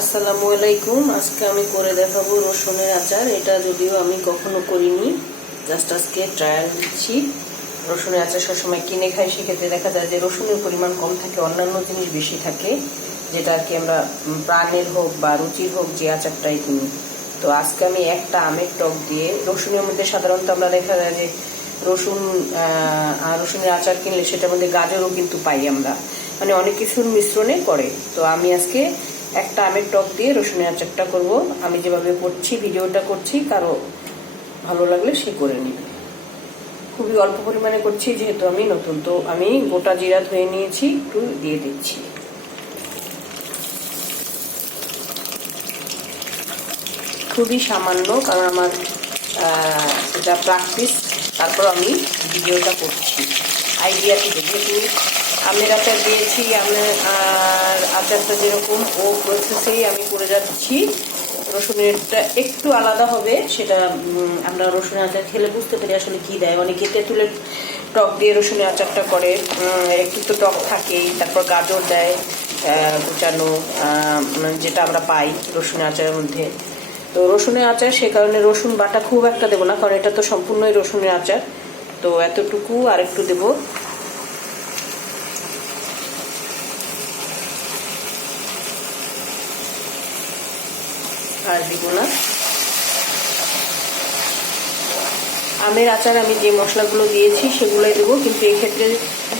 আসসালামু আলাইকুম। আজকে আমি করে দেখাবো রসুনের আচার। এটা যদিও আমি কখনো করিনি, জাস্ট আজকে ট্রায়াল দিচ্ছি। রসুনের আচার সবসময় কিনে খাই, সেক্ষেত্রে দেখা যায় যে রসুনের পরিমাণ কম থাকে, অন্যান্য জিনিস বেশি থাকে, যেটা আর কি আমরা প্রাণের হোক বা রুচির হোক যে আচারটাই কিনি। তো আজকে আমি একটা আমের টক দিয়ে, রসুনের মধ্যে সাধারণত আমরা দেখা যায় যে রসুনের আচার কিনলে সেটার মধ্যে গাজরও কিন্তু পাই আমরা, মানে অনেক কিছুর মিশ্রণে করে। তো আমি আজকে একটা আমের টক দিয়ে রসুনের আচারটা করব। আমি যেভাবে করছি, ভিডিওটা করছি, কারো ভালো লাগলে সে করে নিবে। খুবই অল্প পরিমাণে করছি যেহেতু আমি নতুন। তো আমি গোটা জিরা ধুয়ে নিয়েছি, একটু দিয়ে দিচ্ছি। খুবই সামান্য, কারণ আমার এটা প্র্যাকটিস, তারপর আমি ভিডিওটা করছি আইডিয়া থেকে। যেহেতু আমের আচার দিয়েছি, আমের আচারটা যেরকম ও প্রসেসেই আমি করে যাচ্ছি। রসুনেরটা একটু আলাদা হবে, সেটা আমরা রসুনের আচার খেলে বুঝতে পারি আসলে কি দেয়। অনেকে তেঁতুলের টক দিয়ে রসুনের আচারটা করে, একটু তো টক থাকেই, তারপর গাজর দেয় কুচানো, যেটা আমরা পাই রসুনের আচারের মধ্যে। তো রসুনের আচার, সে কারণে রসুন বাটা খুব একটা দেবো না, কারণ এটা তো সম্পূর্ণই রসুনের আচার। তো এতটুকু আর একটু দেবো। আর দিব না। আমের আচার আমি যে মশলাগুলো দিয়েছি সেগুলোই দেবো, কিন্তু এই ক্ষেত্রে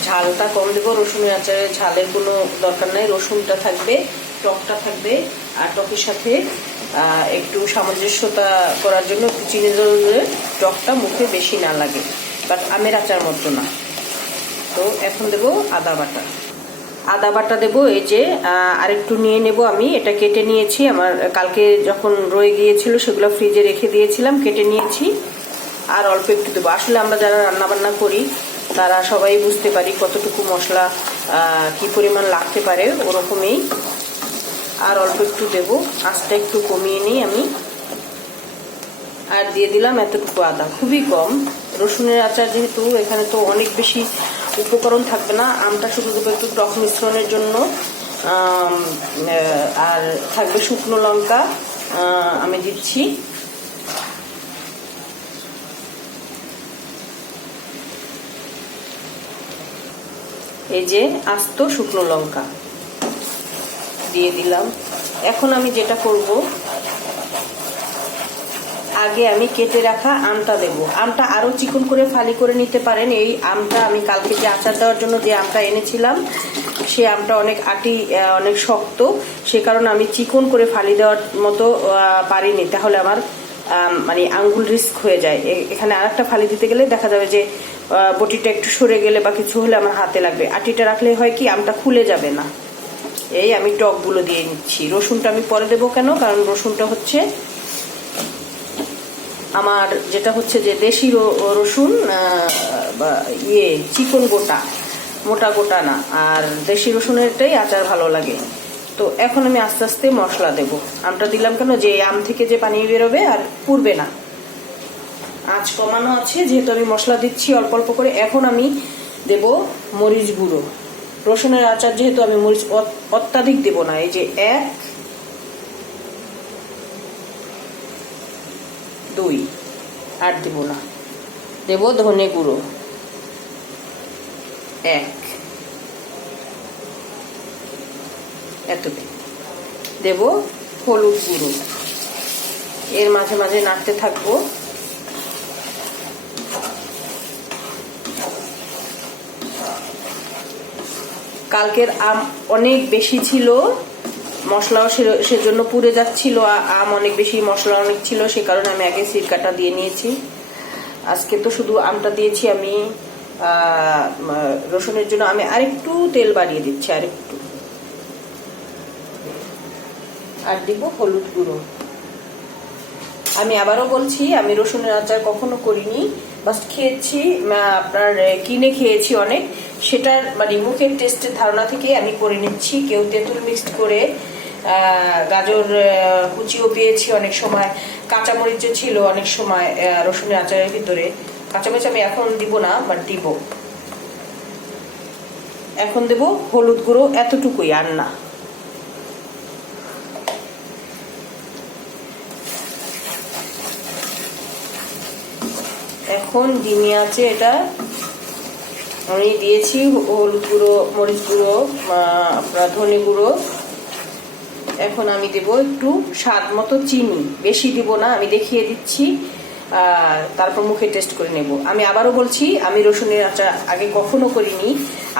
ঝালটা কম দেবো। রসুনের আচারে ঝালের কোনো দরকার নাই, রসুনটা থাকবে, টকটা থাকবে, আর টকের সাথে একটু সামঞ্জস্যতা করার জন্য একটু চিনি দিলে টকটা মুখে বেশি না লাগে, বাট আমের আচার মতো না। তো এখন দেবো আদা বাটা। আদা বাটা দেবো, এই যে আরেকটু নিয়ে নেব। আমি এটা কেটে নিয়েছি, আমার কালকে যখন রয়ে গিয়েছিল সেগুলো ফ্রিজে রেখে দিয়েছিলাম, কেটে নিয়েছি। আর অল্প একটু দেবো। আসলে আমরা যারা রান্না বান্না করি তারা সবাই বুঝতে পারি কতটুকু মশলা কি পরিমাণ লাগতে পারে, ওরকমই। আর অল্প একটু দেবো, আঁচটা একটু কমিয়ে নিই আমি। আর দিয়ে দিলাম এতটুকু আদা, খুবই কম। রসুনের আচার যেহেতু, এখানে তো অনেক বেশি উপকরণ থাকবে না। আমটা শুধু দেবো একটু টক মিশ্রণের জন্য, আর থাকবে শুকনো লঙ্কা আমি দিচ্ছি। এই যে আস্ত শুকনো লঙ্কা দিয়ে দিলাম। এখন আমি যেটা করব, আগে আমি কেটে রাখা আমটা দেব। আমটা আরো চিকন করে ফালি করে নিতে পারেন। এই আমটা আমি কালকে যে আচার দেওয়ার জন্য যে আমটা এনেছিলাম, সে আমটা অনেক আটি, অনেক শক্ত, সে কারণে আমি চিকন করে ফালি দেওয়ার মতো পারিনি, তাহলে আমার মানে আঙ্গুল রিস্ক হয়ে যায়। এখানে আর একটা ফালি দিতে গেলে দেখা যাবে যে বটিটা একটু সরে গেলে বা কিছু হলে আমার হাতে লাগবে। আটিটা রাখলে হয় কি, আমটা খুলে যাবে না। এই আমি টকগুলো দিয়ে নিচ্ছি। রসুনটা আমি পরে দেবো কেন, কারণ রসুনটা হচ্ছে আমার, যেটা হচ্ছে যে দেশি রসুন, চিকন গোটা, মোটা গোটা না। আর দেশি রসুনেরটাই আচার ভালো লাগে। তো এখন আমি আস্তে আস্তে মশলা দেব। আমটা দিলাম কেন, যে আম থেকে যে পানি বেরোবে আর পুড়বে না। আঁচ কমানো আছে যেহেতু আমি মশলা দিচ্ছি অল্প অল্প করে। এখন আমি দেব মরিচ গুঁড়ো। রসুনের আচার যেহেতু আমি মরিচ অত্যাধিক দেব না। এই যে 1, 2, আর দেব না। দেব ধনে গুঁড়ো 1, এতটুকু দেব। হলুদ গুঁড়ো, এর মাঝে মাঝে নাড়তে থাকবো। কালকের আম অনেক বেশি ছিল, মশলাও সেজন্য পুড়ে যাচ্ছিল। আম অনেক বেশি, মশলা অনেক ছিল, সে কারণে আমি আগে সিরকাটা দিয়ে নিয়েছি। আজকে তো শুধু আমটা দিয়েছি আমি। রসুনের জন্য আমি আরেকটু তেল বাড়িয়ে দিচ্ছি, আরেকটু। আর দিব হলুদ গুঁড়ো। আমি আবারও বলছি, আমি রসুনের আচার কখনো করিনি, বাস খেয়েছি, আপনার কিনে খেয়েছি অনেক। সেটার মানে মুখের টেস্টের ধারণা থেকে আমি করে নিচ্ছি। কেউ তেঁতুল মিক্সড করে, গাজর কুচিও পেয়েছি অনেক সময়, কাঁচামরিচও ছিল অনেক সময় রসুনের আচারের ভিতরে। কাঁচামরিচ আমি এখন দিব না, বাট দিব। এখন দেব হলুদ গুঁড়ো, এতটুকুই, আর না। এখন ডিমি আছে, এটা আমি দিয়েছি হলুদ গুঁড়ো, মরিচ গুঁড়ো, আপনার ধনে গুঁড়ো। এখন আমি দেব একটু স্বাদ মতো চিনি, বেশি দিব না, আমি দেখিয়ে দিচ্ছি, তারপর মুখে টেস্ট করে নেব। আমি আবারও বলছি, আমি রসুনের আচার আগে কখনো করিনি,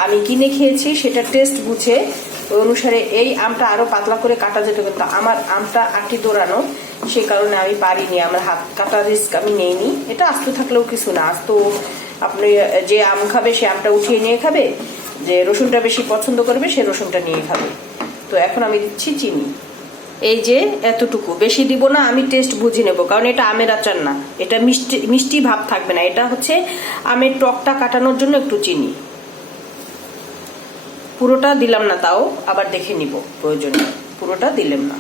আমি কিনে খেয়েছি, সেটা টেস্ট বুঝে ওই অনুসারে। এই আমটা আরো পাতলা করে কাটা যেত, কিন্তু আমার আমটা আঁটি দৌড়ানো, সে কারণে আমি পারিনি, আমার হাত কাটার রিস্ক আমি নেইনি। এটা আস্ত থাকলেও কিছু না, আস্ত আপনি যে আম খাবে সে আমটা উঠিয়ে নিয়ে খাবে, যে রসুনটা বেশি পছন্দ করবে সে রসুনটা নিয়ে খাবে। তো এখন আমি দিচ্ছি চিনি, এই যে এতটুকু, বেশি দিব না, আমি টেস্ট বুঝে নেব, কারণ এটা আমের আচার না, এটা মিষ্টি মিষ্টি ভাব থাকবে না, এটা হচ্ছে আমের টকটা কাটানোর জন্য একটু চিনি। পুরোটা দিলাম না, তাও আবার দেখে নিব প্রয়োজনে, পুরোটা দিলাম না,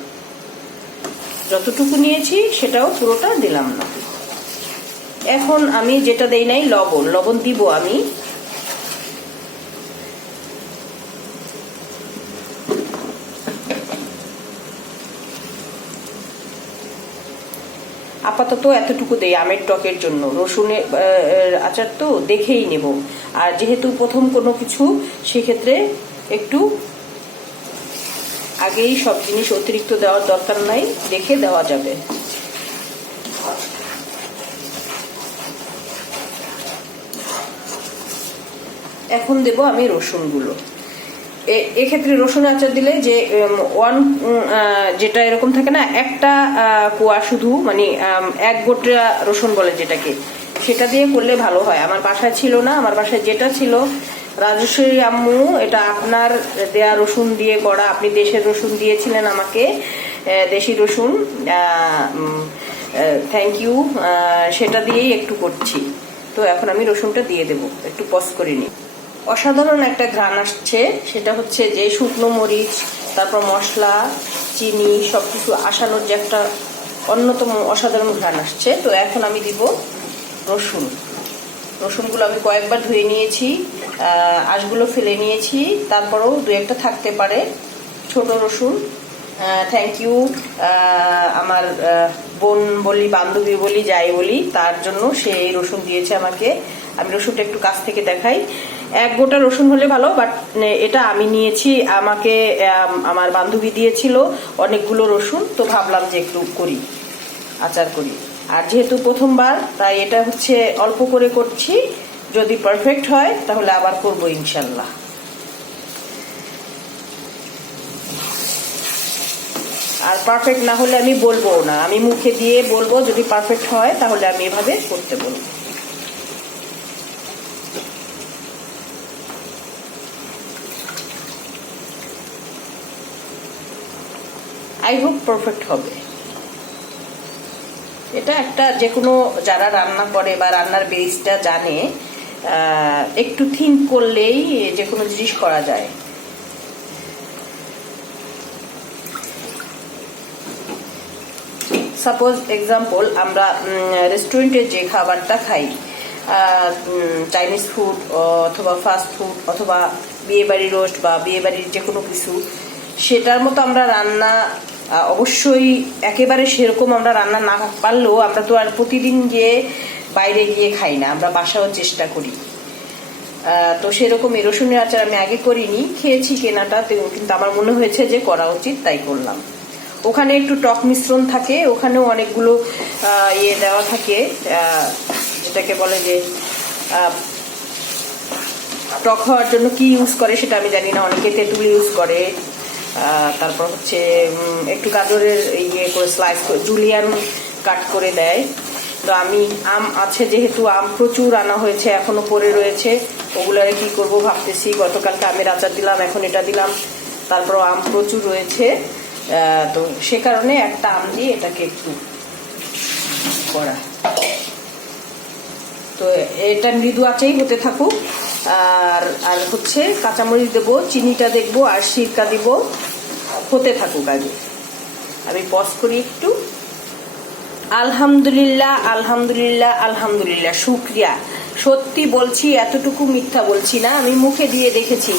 যতটুকু নিয়েছি সেটাও পুরোটা দিলাম না। এখন আমি যেটা দেই নাই লবণ, লবণ দিব আমি। আপাতত এতটুকু দেই আমের টকের জন্য, রসুনের আচার তো দেখেই নেব, আর যেহেতু প্রথম কোনো কিছু সেক্ষেত্রে একটু আগেই সব জিনিস অতিরিক্ত দেওয়ার দরকার নাই, দেখে দেওয়া যাবে। এখন দেব আমি রসুনগুলো। এক্ষেত্রে রসুন আচার দিলে যে যেটা এরকম থাকে না, একটা কোয়া শুধু, মানে এক গোটা রসুন বলে যেটাকে, সেটা দিয়ে করলে ভালো হয়। আমার বাসায় ছিল না, আমার বাসায় যেটা ছিল রাজেশ্বরী আম্মু, এটা আপনার দেয়া রসুন দিয়ে করা, আপনি দেশের রসুন দিয়েছিলেন আমাকে, দেশি রসুন, থ্যাংক ইউ, সেটা দিয়েই একটু করছি। তো এখন আমি রসুনটা দিয়ে দেব, একটু পজ করে নিই। অসাধারণ একটা ঘ্রাণ আসছে, সেটা হচ্ছে যে শুকনো মরিচ, তারপর মশলা, চিনি সবকিছু আসানোর যে একটা অন্যতম অসাধারণ ঘ্রাণ আসছে। তো এখন আমি দিব রসুন। রসুনগুলো আমি কয়েকবার ধুয়ে নিয়েছি, আঁশগুলো ফেলে নিয়েছি, তারপরেও দু একটা থাকতে পারে ছোট রসুন। থ্যাংক ইউ আমার বোন বলি, বান্ধবী বলি, যাই বলি, তার জন্য সে এই রসুন দিয়েছে আমাকে। আমি রসুনটা একটু কাছ থেকে দেখাই। এক গোটা রসুন হলে ভালো, বাট এটা আমি নিয়েছি, আমাকে আমার বান্ধবী দিয়েছিল অনেকগুলো রসুন, তো ভাবলাম যে একটু করি, আচার করি। আর যেহেতু প্রথমবার, তাই এটা হচ্ছে অল্প করে করছি, যদি পারফেক্ট হয় তাহলে আবার করবো ইনশাল্লাহ। আর পারফেক্ট না হলে আমি বলবো না, আমি মুখে দিয়ে বলবো, যদি পারফেক্ট হয় তাহলে আমি এভাবে করতে বলবো। আই হোপ পারফেক্ট হবে। এটা একটা যে কোনো যারা রান্না করে বা রান্নার বেসটা জানে, একটু থিন করলেই যে কোনো জিনিস করা যায়। সাপোজ এক্সাম্পল, আমরা রেস্টুরেন্টে যে খাবারটা খাই, চাইনিজ ফুড অথবা ফাস্ট ফুড অথবা বিয়েবাড়ির রোস্ট বা বিয়েবাড়ির যে কোনো কিছু, সেটার মতো আমরা রান্না অবশ্যই একেবারে সেরকম আমরা রান্না না পারলেও, আমরা তো আর প্রতিদিন গিয়ে বাইরে গিয়ে খাই না, আমরা বাসাও চেষ্টা করি। তো সেরকম এই রসুনের আচার আমি আগে করিনি, খেয়েছি কেনাটা, কিন্তু আমার মনে হয়েছে যে করা উচিত, তাই করলাম। ওখানে একটু টক মিশ্রণ থাকে, ওখানেও অনেকগুলো ইয়ে দেওয়া থাকে, যেটাকে বলে যে টক হওয়ার জন্য কি ইউজ করে সেটা আমি জানি না, অনেকে তেঁতুল ইউজ করে, তারপর হচ্ছে একটু গাজরের ইয়ে করে স্লাইস করে জুলিয়ান কাট করে দেয়। তো আমি আম আছে, যেহেতু আম প্রচুর আনা হয়েছে, এখনো পড়ে রয়েছে, ওগুলারে কি করব ভাবতেছি। গতকালকে আমের আচার দিলাম, এখন এটা দিলাম, তারপর আম প্রচুর রয়েছে, তো সে কারণে একটা আম দিয়ে এটাকে একটু করা। তো এটা মৃদু আঁচেই হতে থাকুক। আর হচ্ছে কাঁচামরিচ দেবো, চিনিটা দেখবো, আর সিরকা দিব, হতে থাকুক। আগে আমি পজ করি একটু। আলহামদুলিল্লাহ, আলহামদুলিল্লাহ, আলহামদুলিল্লাহ, শুকরিয়া। সত্যি বলছি, এতটুকু মিথ্যা বলছি না, আমি মুখে দিয়ে দেখেছি,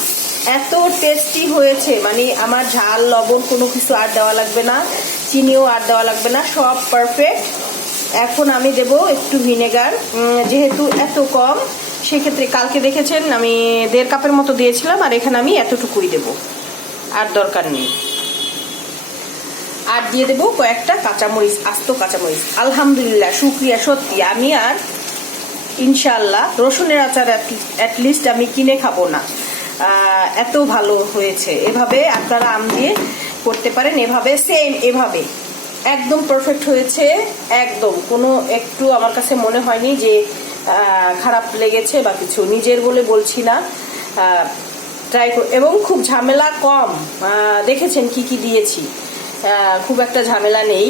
এত টেস্টি হয়েছে। মানে আমার ঝাল লবণ কোনো কিছু আর দেওয়া লাগবে না, চিনিও আর দেওয়া লাগবে না, সব পারফেক্ট। এখন আমি দেব একটু ভিনেগার, যেহেতু এত কম সেক্ষেত্রে কালকে দেখেছেন আমি 1.5 কাপের মতো দিয়েছিলাম, আর এখানে আমি এতটুকুই দেব, আর দরকার নেই। আর দিয়ে দেবো কয়েকটা কাঁচামরিচ, আস্ত কাঁচামরিচ। আলহামদুলিল্লাহ, শুকরিয়া, সত্যি আমি আর ইনশাআল্লাহ রসুনের আচার অ্যাটলিস্ট আমি কিনে খাবো না, এত ভালো হয়েছে। এভাবে আপনারা আম দিয়ে করতে পারেন, এভাবে সেম এভাবে একদম পারফেক্ট হয়েছে, একদম কোনো একটু আমার কাছে মনে হয়নি যে খারাপ লেগেছে বা কিছু, নিজের বলে বলছি না, ট্রাই এবং খুব ঝামেলা কম। দেখেছেন কি কি দিয়েছি, খুব একটা ঝামেলা নেই,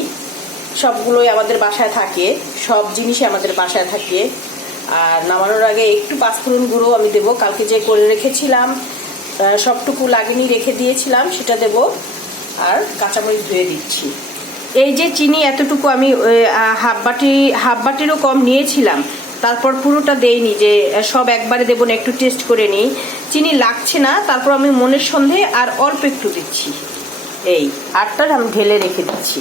সবগুলোই আমাদের বাসায় থাকে, সব জিনিসই আমাদের বাসায় থাকে। আর নামানোর আগে একটু পাঁচফোড়ন গুঁড়ো আমি দেবো, কালকে যে করে রেখেছিলাম সবটুকু লাগেনি রেখে দিয়েছিলাম সেটা দেব, আর কাঁচামরিচ ধুয়ে দিচ্ছি। এই যে চিনি এতটুকু আমি হাফ বাটিরও কম নিয়েছিলাম, তারপর পুরোটা দেইনি যে সব একবারে দেবো না, একটু টেস্ট করে নিই, চিনি লাগছে না, তারপর আমি মনের সন্দেহে আর অল্প একটু দিচ্ছি, এই আটটা আমি ঢেলে রেখে দিচ্ছি।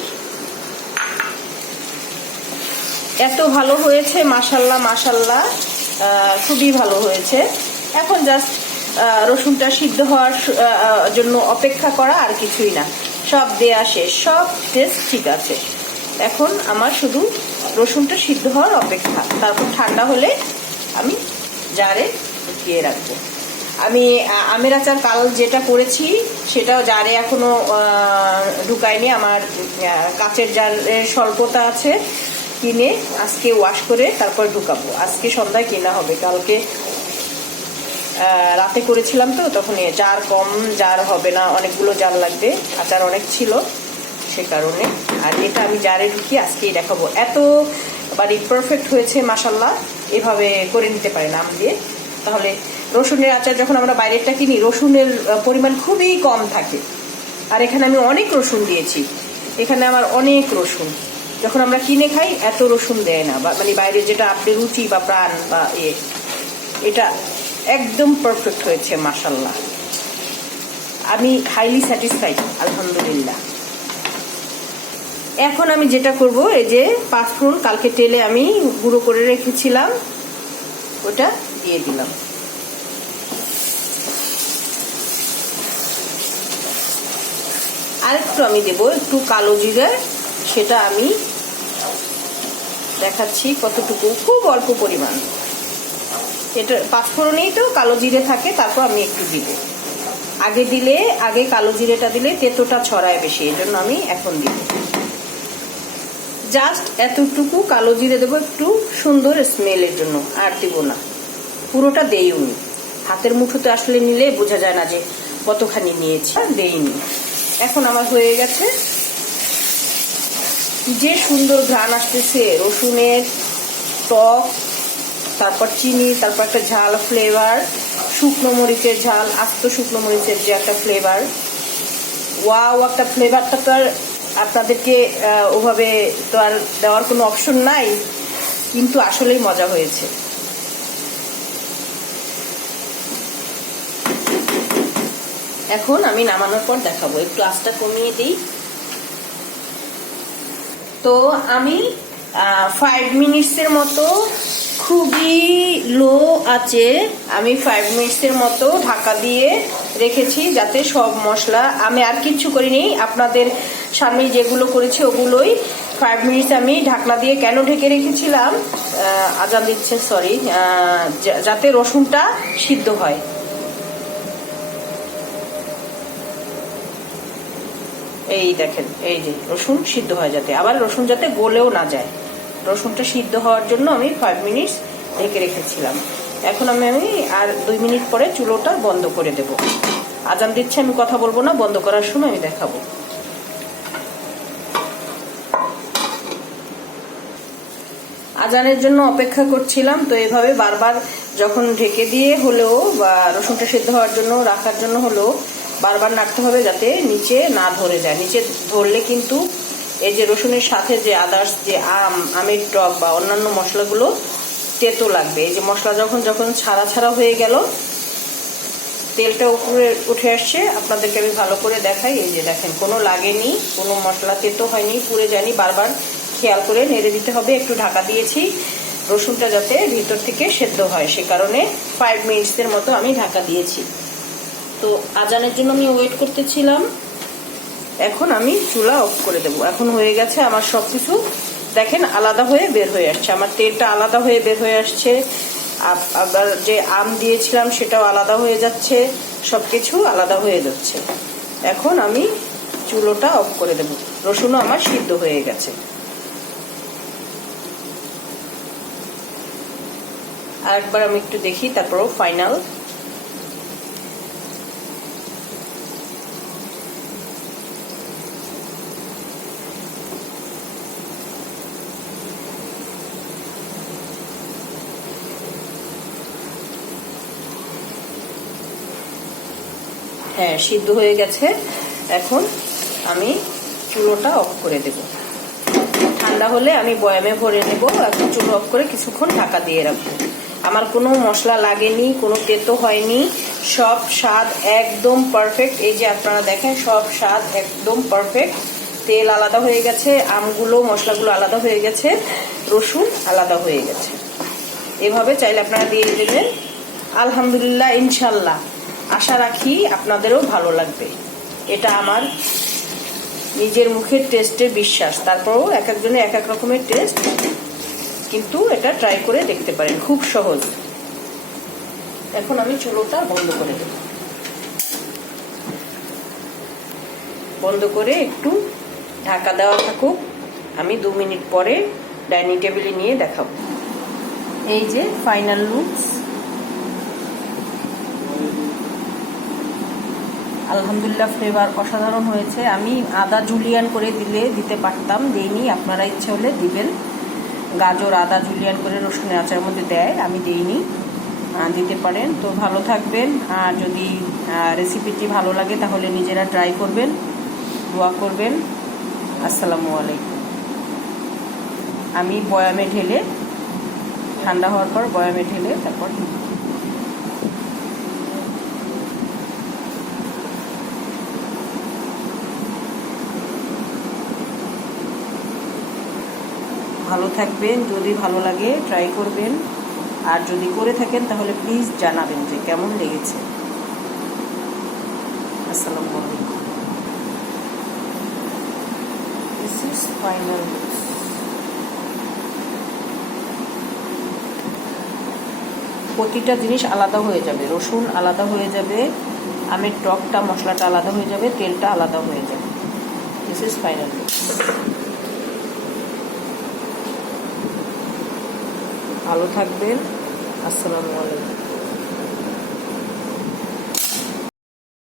এত ভালো হয়েছে, মাশাল্লাহ মাশাল্লাহ, খুবই ভালো হয়েছে। এখন জাস্ট রসুনটা সিদ্ধ হওয়ার জন্য অপেক্ষা করা, আর কিছুই না, সব দেয়া শেষ, সব টেস্ট ঠিক আছে। এখন আমার শুধু রসুনটা সিদ্ধ হওয়ার অপেক্ষা, তারপর ঠান্ডা হলে আমি জারে ঢুকিয়ে রাখবো। আমি আমের আচার কাল যেটা করেছি সেটাও জারে এখনো ঢুকাইনি, আমার কাচের জারের স্বল্পতা আছে, কিনে আজকে ওয়াশ করে তারপর ঢুকাবো। আজকে সন্ধ্যায় কেনা হবে, কালকে রাতে করেছিলাম তো, তখন জার কম, জার হবে না, অনেকগুলো জার লাগবে, আচার অনেক ছিল সে কারণে। আর এটা আমি জারে ঢুকিয়ে আজকেই দেখাবো, এত বাড়ি পারফেক্ট হয়েছে মাশাল্লাহ। এভাবে করে নিতে পারেন আম দিয়ে, তাহলে রসুনের আচার যখন আমরা বাইরেরটা কিনি রসুনের পরিমাণ খুবই কম থাকে, আর এখানে আমি অনেক রসুন দিয়েছি, এখানে আমার অনেক রসুন, যখন আমরা কিনে খাই এত রসুন দেয় না, মানে বাইরে যেটা আপনি রুচি বা প্রাণ বা এটা একদম পারফেক্ট হয়েছে মাশাল্লাহ, আমি হাইলি স্যাটিসফাইড আলহামদুলিল্লাহ। এখন আমি যেটা করব, এই যে পাঁচফোড়ন কালকে তেলে আমি গুঁড়ো করে রেখেছিলাম ওটা দিয়ে দিলাম, আরেকটু আমি দেব একটু কালো জিরে, সেটা আমি দেখাচ্ছি কতটুকু, খুব অল্প পরিমাণ, এটা পাঁচফোড়নেই তো কালো জিরে থাকে, তারপর আমি একটু দিব, আগে কালো জিরেটা দিলে তেতোটা ছড়ায় বেশি, এই জন্য আমি এখন দিব জাস্ট এতটুকু কালো জিরে দেবো একটু সুন্দর স্মেলের জন্য, আর দিব না, পুরোটা দেইনি, হাতের মুঠোতে আসলে নিলে বোঝা যায় না যে কতখানি নিয়েছি, দেইনি। এখন আমার হয়ে গেছে, যে সুন্দর ঘ্রাণ আসতেছে রসুনের, টক, তারপর চিনি, তারপর একটা ঝাল ফ্লেভার, শুকনো মরিচের ঝাল, আস্ত শুকনো মরিচের যে একটা ফ্লেভার, ওয়াও একটা ফ্লেভারটা তো আর আপনাদেরকে ওভাবে তো আর দেওয়ার কোনো অপশন নাই, কিন্তু আসলেই মজা হয়েছে। এখন আমি নামানোর পর দেখাবো, একটু আঁচটা কমিয়ে দিই। তো আমি 5 মিনিটসের মতো খুবই লো আছে, আমি 5 মিনিটসের মতো ঢাকা দিয়ে রেখেছি, যাতে সব মশলা, আমি আর কিচ্ছু করিনি, আপনাদের সামনে যেগুলো করেছি ওগুলোই 5 মিনিটস আমি ঢাকনা দিয়ে কেন ঢেকে রেখেছিলাম, আজান দিচ্ছে সরি, যাতে রসুনটা সিদ্ধ হয়। এই দেখেন, এই যে রসুন সিদ্ধ হয় যাতে, আবার রসুন যাতে গলেও না যায়, রসুনটা সিদ্ধ হওয়ার জন্য আমি 5 মিনিটস ঢেকে রেখেছিলাম। এখন আমি আর 2 মিনিট পরে চুলোটা বন্ধ করে দেব। আজান দিচ্ছে, আমি কথা বলবো না, বন্ধ করার সময় আমি দেখাবো। আজানের জন্য অপেক্ষা করছিলাম, তো এভাবে বারবার যখন ঢেকে দিয়ে হলেও বা রসুনটা সিদ্ধ হওয়ার জন্য রাখার জন্য হলেও বারবার নাড়তে হবে, যাতে নিচে না ধরে যায়, নিচে ধরলে কিন্তু এই যে রসুনের সাথে যে আদার্স যে আমের টক বা অন্যান্য মশলাগুলো তেতো লাগবে। এই যে মশলা যখন ছাড়া ছাড়া হয়ে গেল, তেলটা উপরে উঠে আসছে, আপনাদেরকে আমি ভালো করে দেখাই, এই যে দেখেন কোনো লাগেনি, কোনো মশলা তেতো হয়নি, পুড়ে যায়নি, বারবার খেয়াল করে নেড়ে দিতে হবে। একটু ঢাকা দিয়েছি রসুনটা যাতে ভিতর থেকে সেদ্ধ হয়, সে কারণে 5 মিনিটসের মতো আমি ঢাকা দিয়েছি। তো আজানের জন্য আমি ওয়েট করতেছিলাম। এখন আমি চুলা অফ করে দেব। এখন হয়ে গেছে আমার সবকিছু, দেখেন আলাদা হয়ে বের হয়ে আসছে, আমার তেলটা আলাদা হয়ে বের হয়ে আসছে, আবার যে আম দিয়েছিলাম সেটাও আলাদা হয়ে যাচ্ছে, সবকিছু আলাদা হয়ে যাচ্ছে। এখন আমি চুলোটা অফ করে দেব। রসুনও আমার সিদ্ধ হয়ে গেছে। আরেকবার আমি একটু দেখি, তারপরও ফাইনাল। হ্যাঁ, সিদ্ধ হয়ে গেছে। এখন আমি চুলোটা অফ করে দেব। ঠান্ডা হলে আমি বয়ামে ভরে নেব। এখন চুলো অফ করে কিছুক্ষণ ঢাকা দিয়ে রাখবো। আমার কোনো মশলা লাগেনি, কোনো তেতো হয়নি, সব স্বাদ একদম পারফেক্ট। এই যে আপনারা দেখেন, সব স্বাদ একদম পারফেক্ট। তেল আলাদা হয়ে গেছে, আমগুলো মশলাগুলো আলাদা হয়ে গেছে, রসুন আলাদা হয়ে গেছে। এভাবে চাইলে আপনারা দিয়ে দেবেন। আলহামদুলিল্লাহ, ইনশাল্লাহ আশা রাখি আপনাদেরও ভালো লাগবে। এটা আমার নিজের মুখের টেস্টের বিশ্বাস। তারপরও এক একজনের এক এক রকমের টেস্ট, কিন্তু এটা ট্রাই করে দেখতে পারেন, খুব সহজ। এখন আমি চুলোটা বন্ধ করে দেব। বন্ধ করে একটু ঢাকা দেওয়া থাকুক। আমি 2 মিনিট পরে ডাইনিং টেবিলে নিয়ে দেখাবো। এই যে ফাইনাল লুকস। আলহামদুলিল্লাহ, ফ্লেভার অসাধারণ হয়েছে। আমি আদা জুলিয়ান করে দিতে পারতাম, দেইনি। আপনারা ইচ্ছে হলে দিবেন। গাজর আদা জুলিয়ান করে রসুনের আচারের মধ্যে দেয়, আমি দেইনি, দিতে পারেন। তো ভালো থাকবেন। আর যদি রেসিপিটি ভালো লাগে তাহলে নিজেরা ট্রাই করবেন, দোয়া করবেন। আসসালামু আলাইকুম। আমি বয়ামে ঢেলে, ঠান্ডা হওয়ার পর বয়ামে ঢেলে তারপর ভালো থাকবেন। যদি ভালো লাগে ট্রাই করবেন, আর যদি করে থাকেন তাহলে প্লিজ জানাবেন যে কেমন লেগেছে। আসসালামু আলাইকুম। This is final. প্রতিটা জিনিস আলাদা হয়ে যাবে, রসুন আলাদা হয়ে যাবে, আমের টকটা মশলাটা আলাদা হয়ে যাবে, তেলটা আলাদা হয়ে যাবে। This is final. ভালো থাকবেন। আসসালামু আলাইকুম।